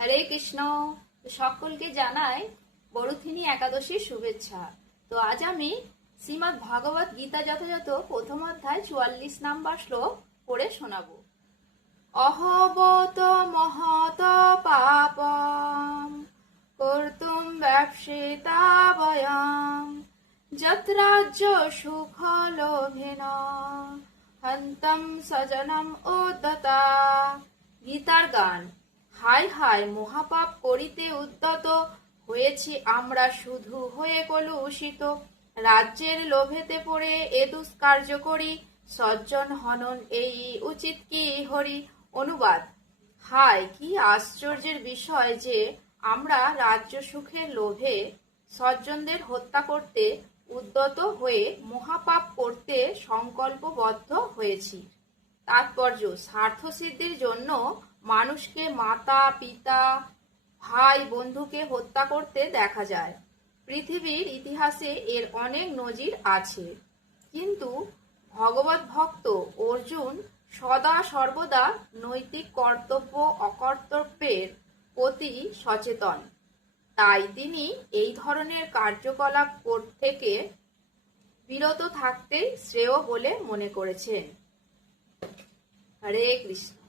হরে কৃষ্ণ। সকলকে জানাই বরুথিনী একাদশীর শুভেচ্ছা। তো আজ আমি শ্রীমদ্ ভাগবত গীতা যথাযথ প্রথম অধ্যায় 44 নম্বর শ্লোক পড়ে শোনাবো। অহবত মহত পাপম কর্তুম ব্যবসিতা বয়ম যত্রাজ্য সুখ লোভেন হন্তম স্বজনম উদ্যতা। গীতার গান। হায় হায়, মহাপাপ করিতে উদ্যত হয়েছি আমরা, শুধু হয়ে কলুষিত। রাজ্যের লোভেতে পড়ে এ দুষ্কার্য করি, সজ্জন হনন এই উচিত কি হরি। অনুবাদ। হায়, কি আশ্চর্যের বিষয় যে আমরা রাজ্য সুখের লোভে সজ্জনদের হত্যা করতে উদ্যত হয়ে মহাপাপ করতে সংকল্পবদ্ধ হয়েছি। তাৎপর্য: স্বার্থসিদ্ধির জন্য মানুষকে মাতা পিতা ভাই বন্ধুকে হত্যা করতে দেখা যায়। পৃথিবীর ইতিহাসে এর অনেক নজির আছে, কিন্তু ভগবত ভক্ত অর্জুন সদা সর্বদা নৈতিক কর্তব্য অকর্তব্যের প্রতি সচেতন। তাই তিনি এই ধরনের কার্যকলাপ থেকে বিরত থাকতেই শ্রেয় বলে মনে করেছেন। হরে কৃষ্ণ।